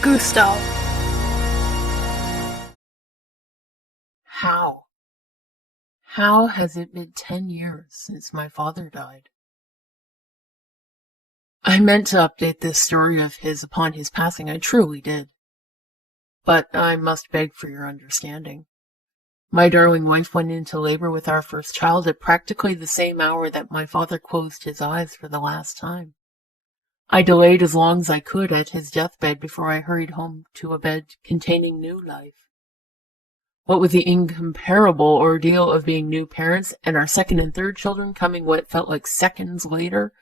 Gustave. How? How has it been 10 years since my father died? I meant to update this story of his upon his passing, I truly did. But I must beg for your understanding. My darling wife went into labor with our first child at practically the same hour that my father closed his eyes for the last time. I delayed as long as I could at his deathbed before I hurried home to a bed containing new life. What with the incomparable ordeal of being new parents and our second and third children coming what felt like seconds later,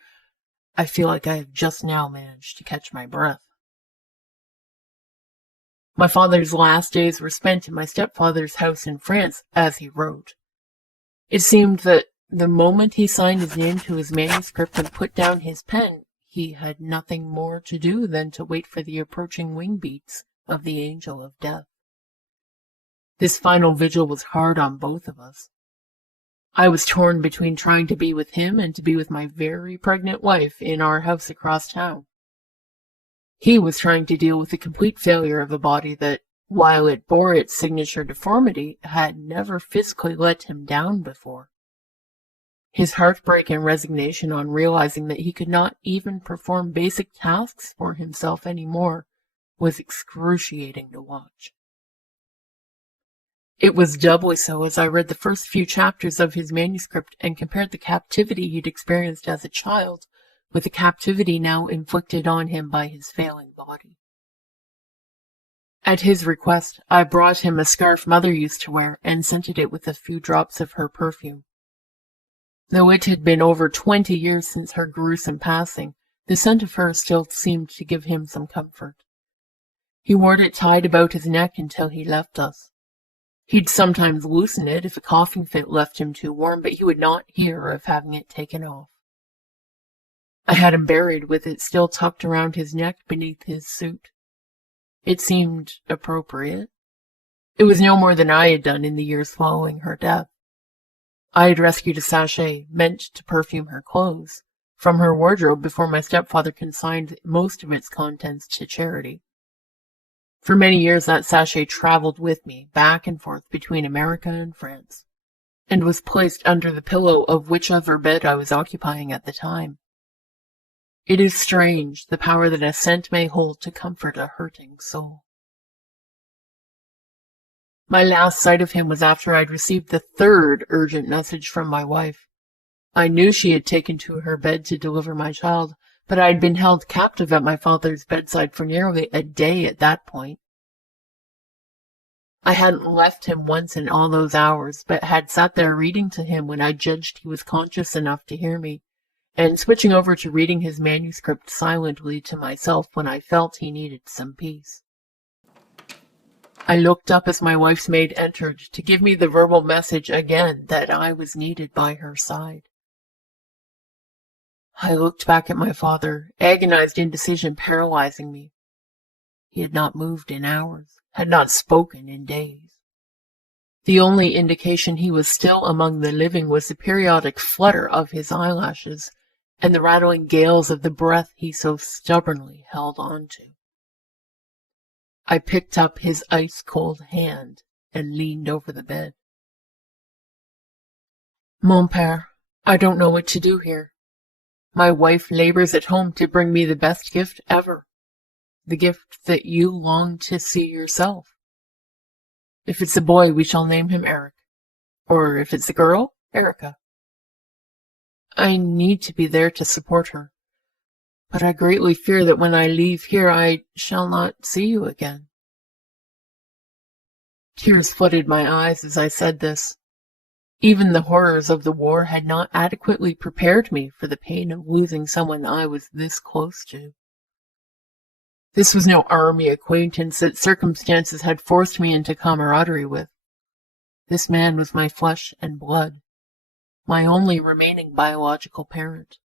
I feel like I have just now managed to catch my breath. My father's last days were spent in my stepfather's house in France, as he wrote. It seemed that the moment he signed his name to his manuscript and put down his pen, he had nothing more to do than to wait for the approaching wing beats of the angel of death. This final vigil was hard on both of us. I was torn between trying to be with him and to be with my very pregnant wife in our house across town. He was trying to deal with the complete failure of a body that, while it bore its signature deformity, had never physically let him down before. His heartbreak and resignation on realizing that he could not even perform basic tasks for himself anymore was excruciating to watch. It was doubly so as I read the first few chapters of his manuscript and compared the captivity he'd experienced as a child with the captivity now inflicted on him by his failing body. At his request, I brought him a scarf Mother used to wear and scented it with a few drops of her perfume. Though it had been over 20 years since her gruesome passing, the scent of her still seemed to give him some comfort. He wore it tied about his neck until he left us. He'd sometimes loosen it if a coughing fit left him too warm, but he would not hear of having it taken off. I had him buried with it still tucked around his neck beneath his suit. It seemed appropriate. It was no more than I had done in the years following her death. I had rescued a sachet meant to perfume her clothes from her wardrobe before my stepfather consigned most of its contents to charity. For many years that sachet traveled with me, back and forth between America and France, and was placed under the pillow of whichever bed I was occupying at the time. It is strange, the power that a scent may hold to comfort a hurting soul. My last sight of him was after I'd received the third urgent message from my wife. I knew she had taken to her bed to deliver my child, but I had been held captive at my father's bedside for nearly a day at that point. I hadn't left him once in all those hours, but had sat there reading to him when I judged he was conscious enough to hear me, and switching over to reading his manuscript silently to myself when I felt he needed some peace. I looked up as my wife's maid entered to give me the verbal message again that I was needed by her side. I looked back at my father, agonized indecision paralyzing me. He had not moved in hours, had not spoken in days. The only indication he was still among the living was the periodic flutter of his eyelashes and the rattling gales of the breath he so stubbornly held on to. I picked up his ice-cold hand and leaned over the bed. Mon père, I don't know what to do here. My wife labors at home to bring me the best gift ever, the gift that you long to see yourself. If it's a boy, we shall name him Erik, or if it's a girl, Erika. I need to be there to support her, but I greatly fear that when I leave here I shall not see you again. Tears flooded my eyes as I said this. Even the horrors of the war had not adequately prepared me for the pain of losing someone I was this close to. This was no army acquaintance that circumstances had forced me into camaraderie with. This man was my flesh and blood, my only remaining biological parent.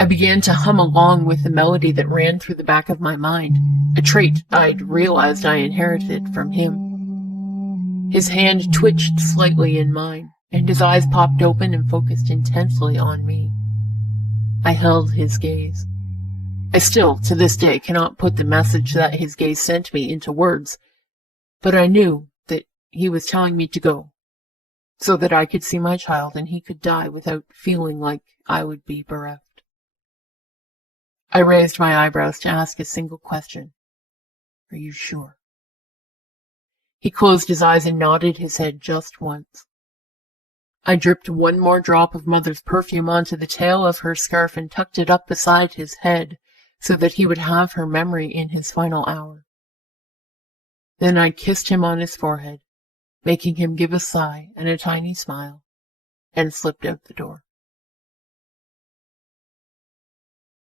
I began to hum along with the melody that ran through the back of my mind, a trait I'd realized I inherited from him. His hand twitched slightly in mine, and his eyes popped open and focused intensely on me. I held his gaze. I still, to this day, cannot put the message that his gaze sent me into words, but I knew that he was telling me to go, so that I could see my child and he could die without feeling like I would be bereft. I raised my eyebrows to ask a single question. Are you sure? He closed his eyes and nodded his head just once. I dripped one more drop of Mother's perfume onto the tail of her scarf and tucked it up beside his head so that he would have her memory in his final hour. Then I kissed him on his forehead, making him give a sigh and a tiny smile, and slipped out the door.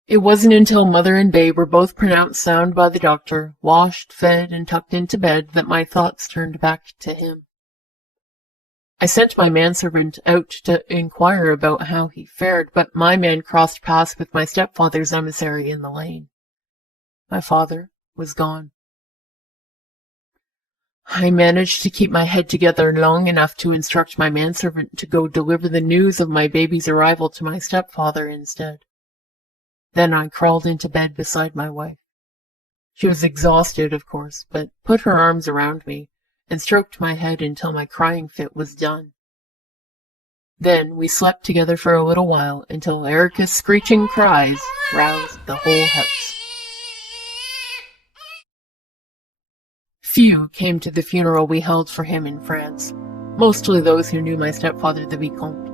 It wasn't until Mother and Babe were both pronounced sound by the doctor, washed, fed, and tucked into bed, that my thoughts turned back to him. I sent my manservant out to inquire about how he fared, but my man crossed paths with my stepfather's emissary in the lane. My father was gone. I managed to keep my head together long enough to instruct my manservant to go deliver the news of my baby's arrival to my stepfather instead. Then I crawled into bed beside my wife. She was exhausted, of course, but put her arms around me and stroked my head until my crying fit was done. Then we slept together for a little while until Erica's screeching cries roused the whole house. Few came to the funeral we held for him in France, mostly those who knew my stepfather, the Vicomte.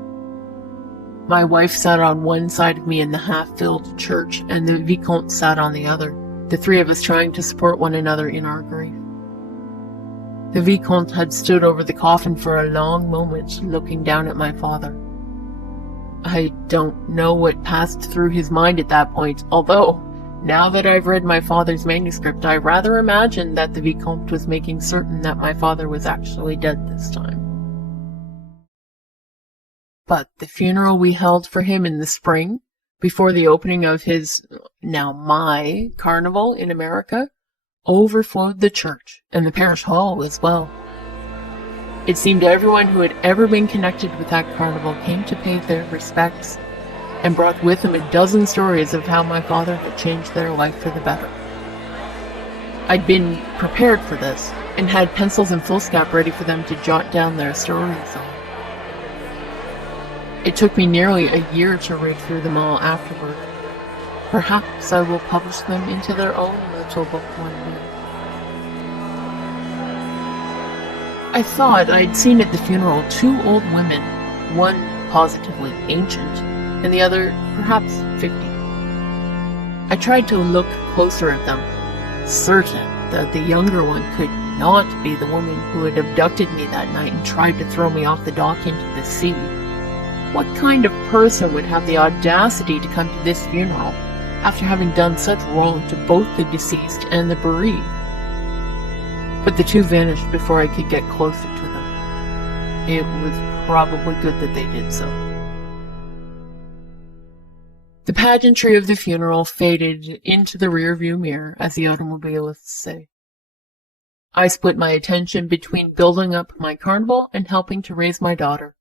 My wife sat on one side of me in the half-filled church, and the Vicomte sat on the other, the three of us trying to support one another in our grief. The Vicomte had stood over the coffin for a long moment, looking down at my father. I don't know what passed through his mind at that point, although, now that I've read my father's manuscript, I rather imagine that the Vicomte was making certain that my father was actually dead this time. But the funeral we held for him in the spring, before the opening of his, now my, carnival in America, overflowed the church, and the parish hall as well. It seemed everyone who had ever been connected with that carnival came to pay their respects, and brought with them a dozen stories of how my father had changed their life for the better. I'd been prepared for this, and had pencils and foolscap ready for them to jot down their stories on. It took me nearly a year to read through them all afterward. Perhaps I will publish them into their own little book one day. I thought I'd seen at the funeral two old women, one positively ancient, and the other perhaps 50. I tried to look closer at them, certain that the younger one could not be the woman who had abducted me that night and tried to throw me off the dock into the sea. What kind of person would have the audacity to come to this funeral after having done such wrong to both the deceased and the bereaved? But the two vanished before I could get closer to them. It was probably good that they did so. The pageantry of the funeral faded into the rearview mirror, as the automobilists say. I split my attention between building up my carnival and helping to raise my daughter.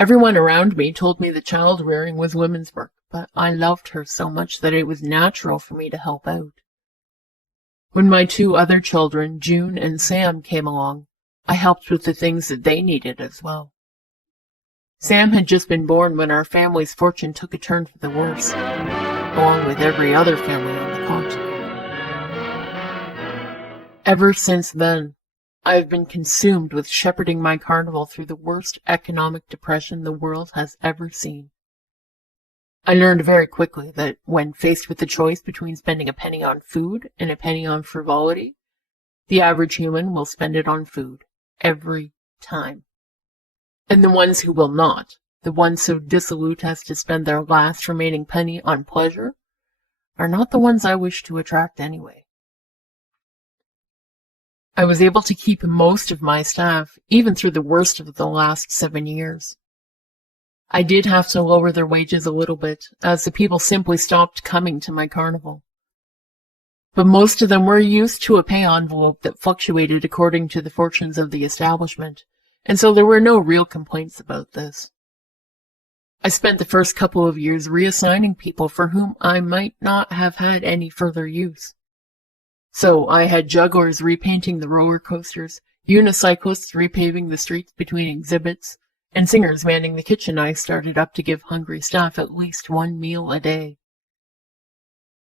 Everyone around me told me that child rearing was women's work, but I loved her so much that it was natural for me to help out. When my two other children, June and Sam, came along, I helped with the things that they needed as well. Sam had just been born when our family's fortune took a turn for the worse, along with every other family on the continent. Ever since then, I have been consumed with shepherding my carnival through the worst economic depression the world has ever seen. I learned very quickly that when faced with the choice between spending a penny on food and a penny on frivolity, the average human will spend it on food, every time. And the ones who will not, the ones so dissolute as to spend their last remaining penny on pleasure, are not the ones I wish to attract anyway. I was able to keep most of my staff, even through the worst of the last 7 years. I did have to lower their wages a little bit, as the people simply stopped coming to my carnival. But most of them were used to a pay envelope that fluctuated according to the fortunes of the establishment, and so there were no real complaints about this. I spent the first couple of years reassigning people for whom I might not have had any further use. So I had jugglers repainting the roller coasters, unicyclists repaving the streets between exhibits, and singers manning the kitchen I started up to give hungry staff at least one meal a day.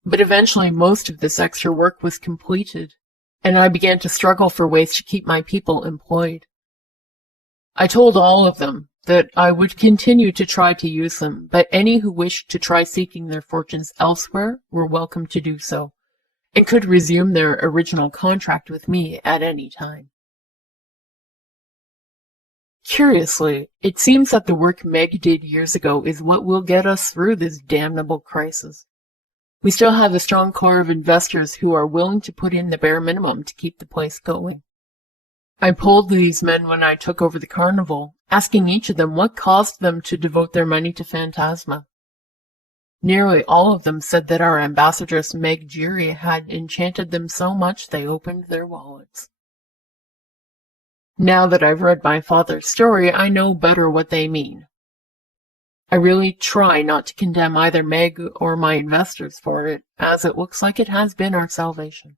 But eventually most of this extra work was completed, and I began to struggle for ways to keep my people employed. I told all of them that I would continue to try to use them, but any who wished to try seeking their fortunes elsewhere were welcome to do so, and could resume their original contract with me at any time. Curiously, it seems that the work Meg did years ago is what will get us through this damnable crisis. We still have a strong core of investors who are willing to put in the bare minimum to keep the place going. I polled these men when I took over the carnival, asking each of them what caused them to devote their money to Phantasma. Nearly all of them said that our ambassadress Meg Giry had enchanted them so much they opened their wallets. Now that I've read my father's story, I know better what they mean. I really try not to condemn either Meg or my investors for it, as it looks like it has been our salvation.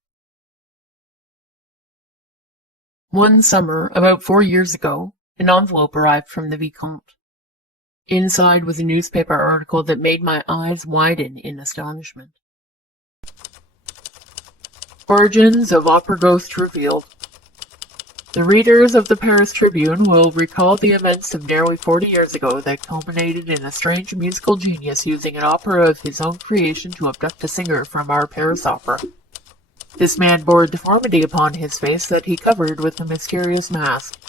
One summer, about 4 years ago, an envelope arrived from the Vicomte. Inside was a newspaper article that made my eyes widen in astonishment. Origins of Opera Ghost revealed. The readers of the Paris Tribune will recall the events of nearly 40 years ago that culminated in a strange musical genius using an opera of his own creation to abduct a singer from our Paris opera. This man bore a deformity upon his face that he covered with a mysterious mask.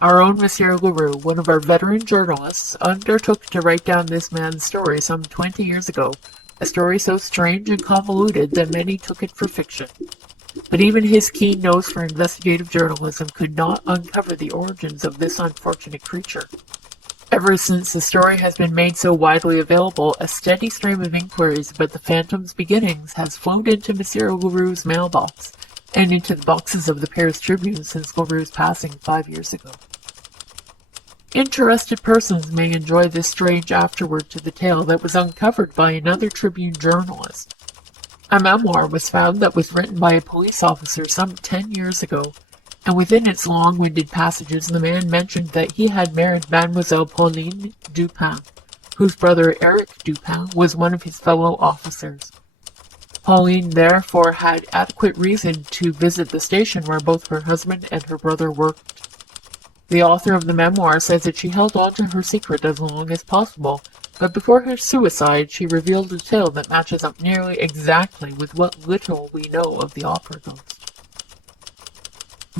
Our own Monsieur Leroux, one of our veteran journalists, undertook to write down this man's story some 20 years ago, a story so strange and convoluted that many took it for fiction. But even his keen nose for investigative journalism could not uncover the origins of this unfortunate creature. Ever since the story has been made so widely available, a steady stream of inquiries about the Phantom's beginnings has flowed into Monsieur Leroux's mailbox, and into the boxes of the Paris Tribune since Leroux's passing 5 years ago. Interested persons may enjoy this strange afterword to the tale that was uncovered by another Tribune journalist. A memoir was found that was written by a police officer some 10 years ago, and within its long-winded passages the man mentioned that he had married Mademoiselle Pauline Dupin, whose brother Erik Dupin was one of his fellow officers. Pauline therefore had adequate reason to visit the station where both her husband and her brother worked. The author of the memoir says that she held on to her secret as long as possible, but before her suicide she revealed a tale that matches up nearly exactly with what little we know of the opera ghost.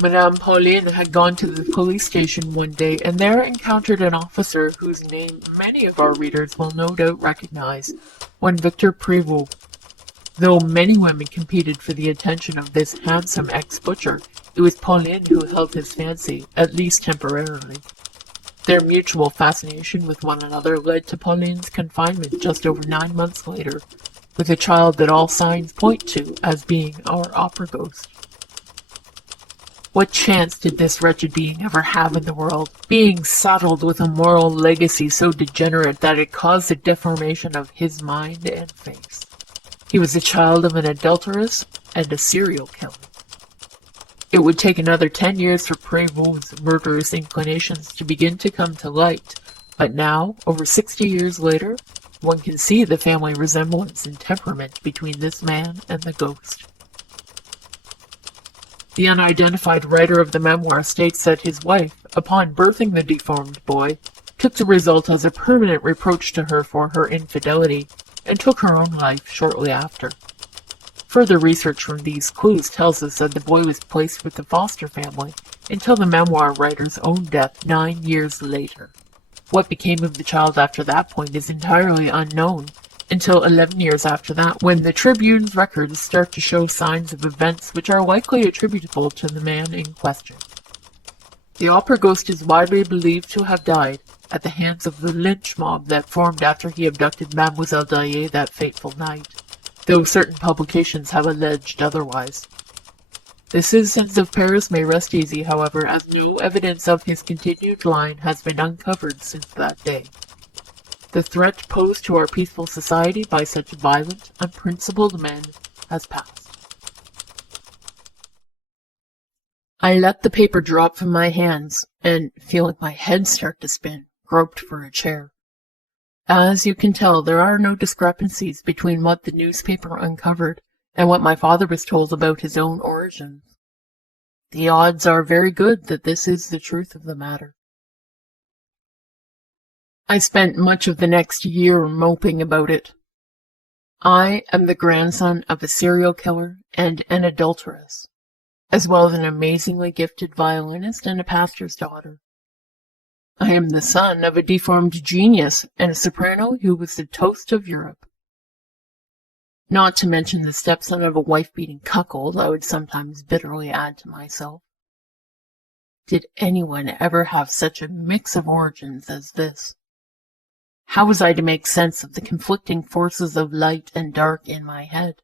Madame Pauline had gone to the police station one day and there encountered an officer whose name many of our readers will no doubt recognize, one Victor Prévost. Though many women competed for the attention of this handsome ex-butcher, it was Pauline who held his fancy, at least temporarily. Their mutual fascination with one another led to Pauline's confinement just over 9 months later, with a child that all signs point to as being our opera ghost. What chance did this wretched being ever have in the world, being saddled with a moral legacy so degenerate that it caused the deformation of his mind and face? He was the child of an adulteress and a serial killer. It would take another 10 years for Prévost's murderous inclinations to begin to come to light, but now, over 60 years later, one can see the family resemblance and temperament between this man and the ghost. The unidentified writer of the memoir states that his wife, upon birthing the deformed boy, took the result as a permanent reproach to her for her infidelity, and took her own life shortly after. Further research from these clues tells us that the boy was placed with the foster family until the memoir writer's own death 9 years later. What became of the child after that point is entirely unknown, until 11 years after that, when the Tribune's records start to show signs of events which are likely attributable to the man in question. The opera ghost is widely believed to have died at the hands of the lynch mob that formed after he abducted Mademoiselle Daillé that fateful night, though certain publications have alleged otherwise. The citizens of Paris may rest easy, however, as no evidence of his continued line has been uncovered since that day. The threat posed to our peaceful society by such violent, unprincipled men has passed. I let the paper drop from my hands and, feeling my head start to spin, groped for a chair. As you can tell, there are no discrepancies between what the newspaper uncovered and what my father was told about his own origins. The odds are very good that this is the truth of the matter. I spent much of the next year moping about it. I am the grandson of a serial killer and an adulteress, as well as an amazingly gifted violinist and a pastor's daughter. I am the son of a deformed genius and a soprano who was the toast of Europe. Not to mention the stepson of a wife-beating cuckold, I would sometimes bitterly add to myself. Did anyone ever have such a mix of origins as this? How was I to make sense of the conflicting forces of light and dark in my head?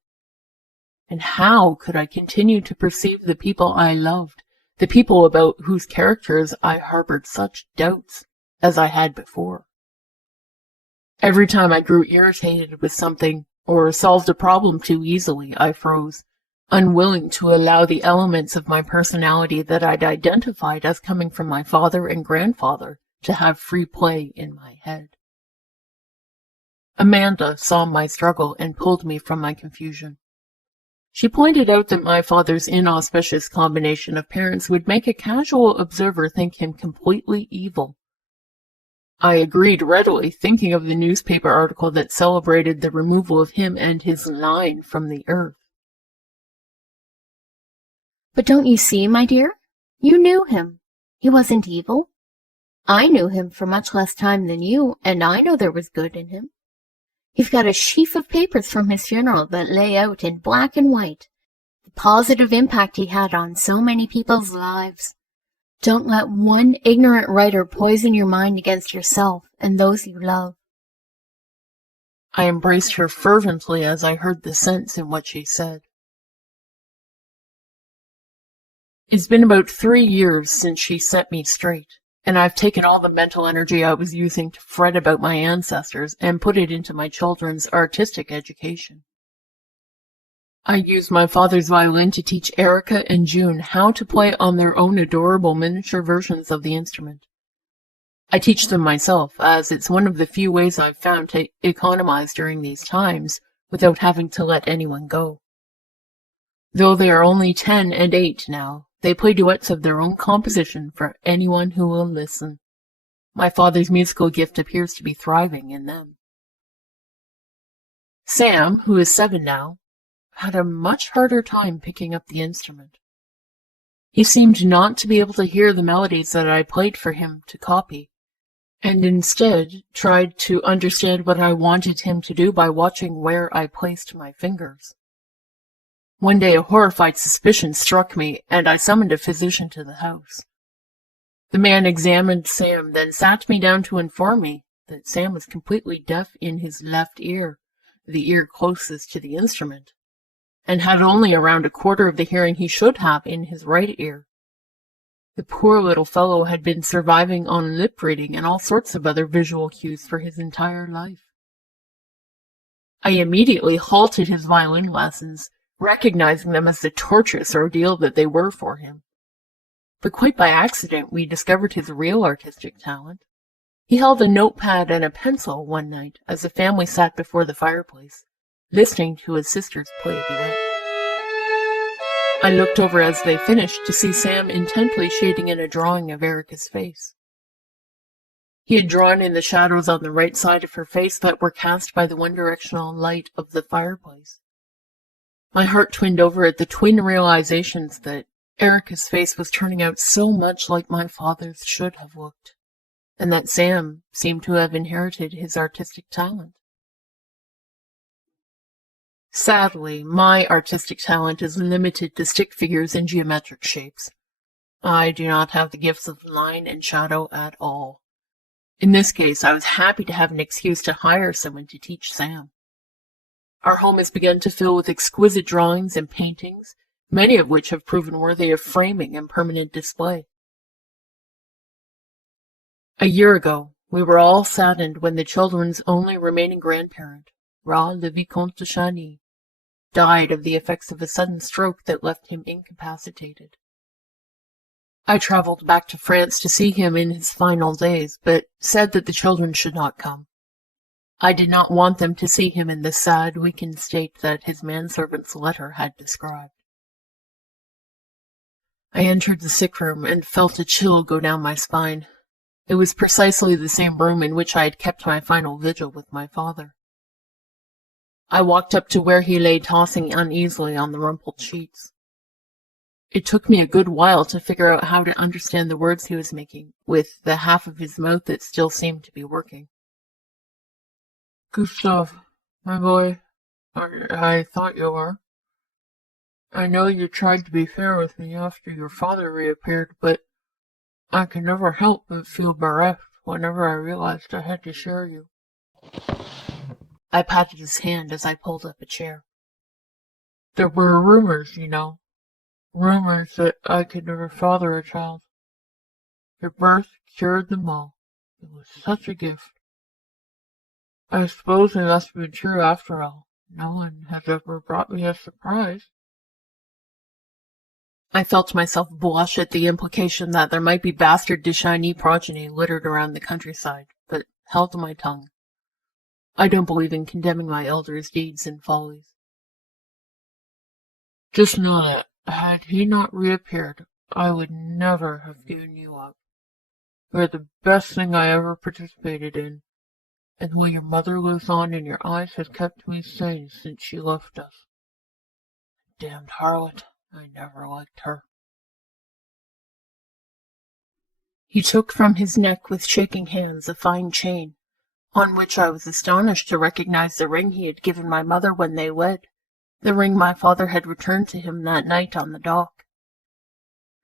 And how could I continue to perceive the people I loved, the people about whose characters I harbored such doubts as I had before? Every time I grew irritated with something or solved a problem too easily, I froze, unwilling to allow the elements of my personality that I'd identified as coming from my father and grandfather to have free play in my head. Amanda saw my struggle and pulled me from my confusion. She pointed out that my father's inauspicious combination of parents would make a casual observer think him completely evil. I agreed readily, thinking of the newspaper article that celebrated the removal of him and his line from the earth. But don't you see, my dear? You knew him. He wasn't evil. I knew him for much less time than you, and I know there was good in him. You've got a sheaf of papers from his funeral that lay out in black and white the positive impact he had on so many people's lives. Don't let one ignorant writer poison your mind against yourself and those you love. I embraced her fervently as I heard the sense in what she said. It's been about 3 years since she set me straight, and I've taken all the mental energy I was using to fret about my ancestors and put it into my children's artistic education. I used my father's violin to teach Erica and June how to play on their own adorable miniature versions of the instrument. I teach them myself, as it's one of the few ways I've found to economize during these times without having to let anyone go. Though they are only 10 and 8 now, they play duets of their own composition for anyone who will listen. My father's musical gift appears to be thriving in them. Sam, who is 7 now, had a much harder time picking up the instrument. He seemed not to be able to hear the melodies that I played for him to copy, and instead tried to understand what I wanted him to do by watching where I placed my fingers. One day a horrified suspicion struck me, and I summoned a physician to the house. The man examined Sam, then sat me down to inform me that Sam was completely deaf in his left ear, the ear closest to the instrument, and had only around a quarter of the hearing he should have in his right ear. The poor little fellow had been surviving on lip reading and all sorts of other visual cues for his entire life. I immediately halted his violin lessons, recognizing them as the torturous ordeal that they were for him. But quite by accident we discovered his real artistic talent. He held a notepad and a pencil one night as the family sat before the fireplace, listening to his sisters play a duet. I looked over as they finished to see Sam intently shading in a drawing of Erica's face. He had drawn in the shadows on the right side of her face that were cast by the one-directional light of the fireplace. My heart twinned over at the twin realizations that Erica's face was turning out so much like my father's should have looked, and that Sam seemed to have inherited his artistic talent. Sadly, my artistic talent is limited to stick figures and geometric shapes. I do not have the gifts of line and shadow at all. In this case, I was happy to have an excuse to hire someone to teach Sam. Our home has begun to fill with exquisite drawings and paintings, many of which have proven worthy of framing and permanent display. A year ago, We were all saddened when the children's only remaining grandparent, le Vicomte de Chagny, died of the effects of a sudden stroke that left him incapacitated. I traveled back to France to see him in his final days, but said that the children should not come. I did not want them to see him in the sad, weakened state that his manservant's letter had described. I entered the sick room and felt a chill go down my spine. It was precisely the same room in which I had kept my final vigil with my father. I walked up to where he lay tossing uneasily on the rumpled sheets. It took me a good while to figure out how to understand the words he was making, with the half of his mouth that still seemed to be working. Gustave, my boy, I thought you were. I know you tried to be fair with me after your father reappeared, but I could never help but feel bereft whenever I realized I had to share you. I patted his hand as I pulled up a chair. There were rumors, you know. Rumors that I could never father a child. Your birth cured them all. It was such a gift. I suppose it must have been true after all. No one has ever brought me a surprise. I felt myself blush at the implication that there might be bastard de Chagny progeny littered around the countryside, but held my tongue. I don't believe in condemning my elders' deeds and follies. Just know that, had he not reappeared, I would never have given you up. You are the best thing I ever participated in, and the way your mother lives on in your eyes has kept me sane since she left us. Damned harlot, I never liked her. He took from his neck with shaking hands a fine chain, on which I was astonished to recognize the ring he had given my mother when they wed. The ring my father had returned to him that night on the dock.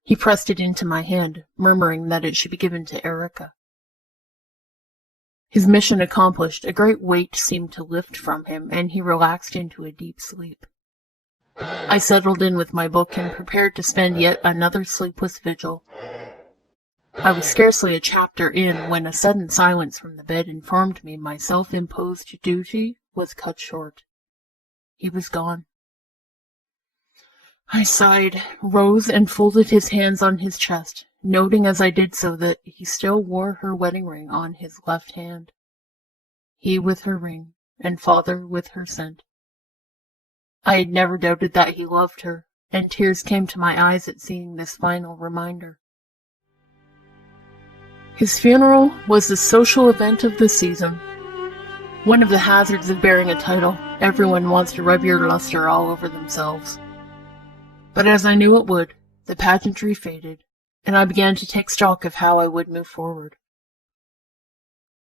He pressed it into my hand, murmuring that it should be given to Erika. His mission accomplished, a great weight seemed to lift from him, and he relaxed into a deep sleep. I settled in with my book and prepared to spend yet another sleepless vigil. I was scarcely a chapter in when a sudden silence from the bed informed me my self-imposed duty was cut short. He was gone. I sighed, rose, and folded his hands on his chest, noting as I did so that he still wore her wedding ring on his left hand. He with her ring, and father with her scent. I had never doubted that he loved her, and tears came to my eyes at seeing this final reminder. His funeral was the social event of the season. One of the hazards of bearing a title, everyone wants to rub your luster all over themselves. But as I knew it would, the pageantry faded, and I began to take stock of how I would move forward.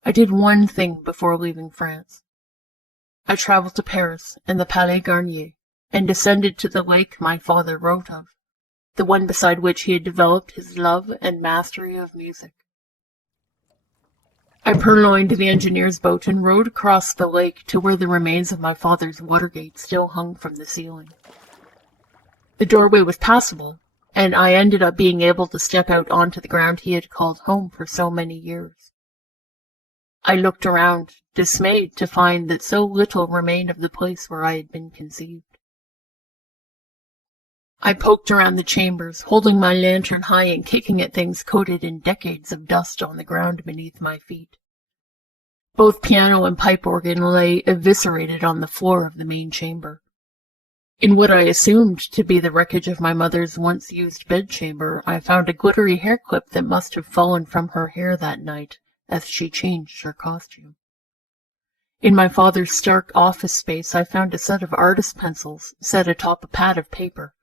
I did one thing before leaving France. I traveled to Paris and the Palais Garnier, and descended to the lake my father wrote of, the one beside which he had developed his love and mastery of music. I purloined the engineer's boat and rowed across the lake to where the remains of my father's watergate still hung from the ceiling. The doorway was passable, and I ended up being able to step out onto the ground he had called home for so many years. I looked around, dismayed to find that so little remained of the place where I had been conceived. I poked around the chambers, holding my lantern high and kicking at things coated in decades of dust on the ground beneath my feet. Both piano and pipe organ lay eviscerated on the floor of the main chamber. In what I assumed to be the wreckage of my mother's once-used bedchamber, I found a glittery hair clip that must have fallen from her hair that night as she changed her costume. In my father's stark office space, I found a set of artist pencils set atop a pad of paper,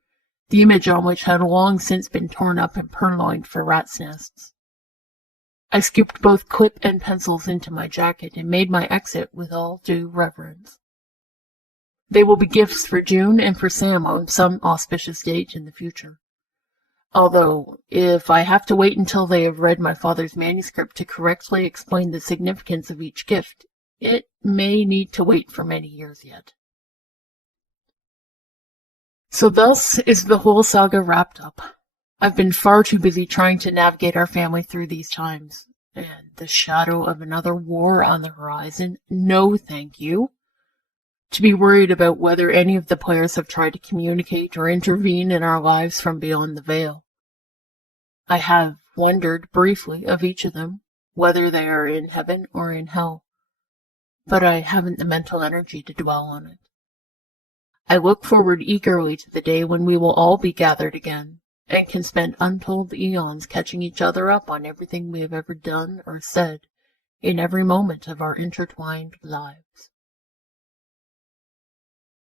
the image on which had long since been torn up and purloined for rats' nests. I scooped both clip and pencils into my jacket and made my exit with all due reverence. They will be gifts for June and for Sam on some auspicious date in the future. Although, if I have to wait until they have read my father's manuscript to correctly explain the significance of each gift, it may need to wait for many years yet. So thus is the whole saga wrapped up. I've been far too busy trying to navigate our family through these times, And the shadow of another war on the horizon? No, thank you. To be worried about whether any of the players have tried to communicate or intervene in our lives from beyond the veil. I have wondered briefly of each of them, whether they are in heaven or in hell, but I haven't the mental energy to dwell on it. I look forward eagerly to the day when we will all be gathered again, and can spend untold eons catching each other up on everything we have ever done or said in every moment of our intertwined lives.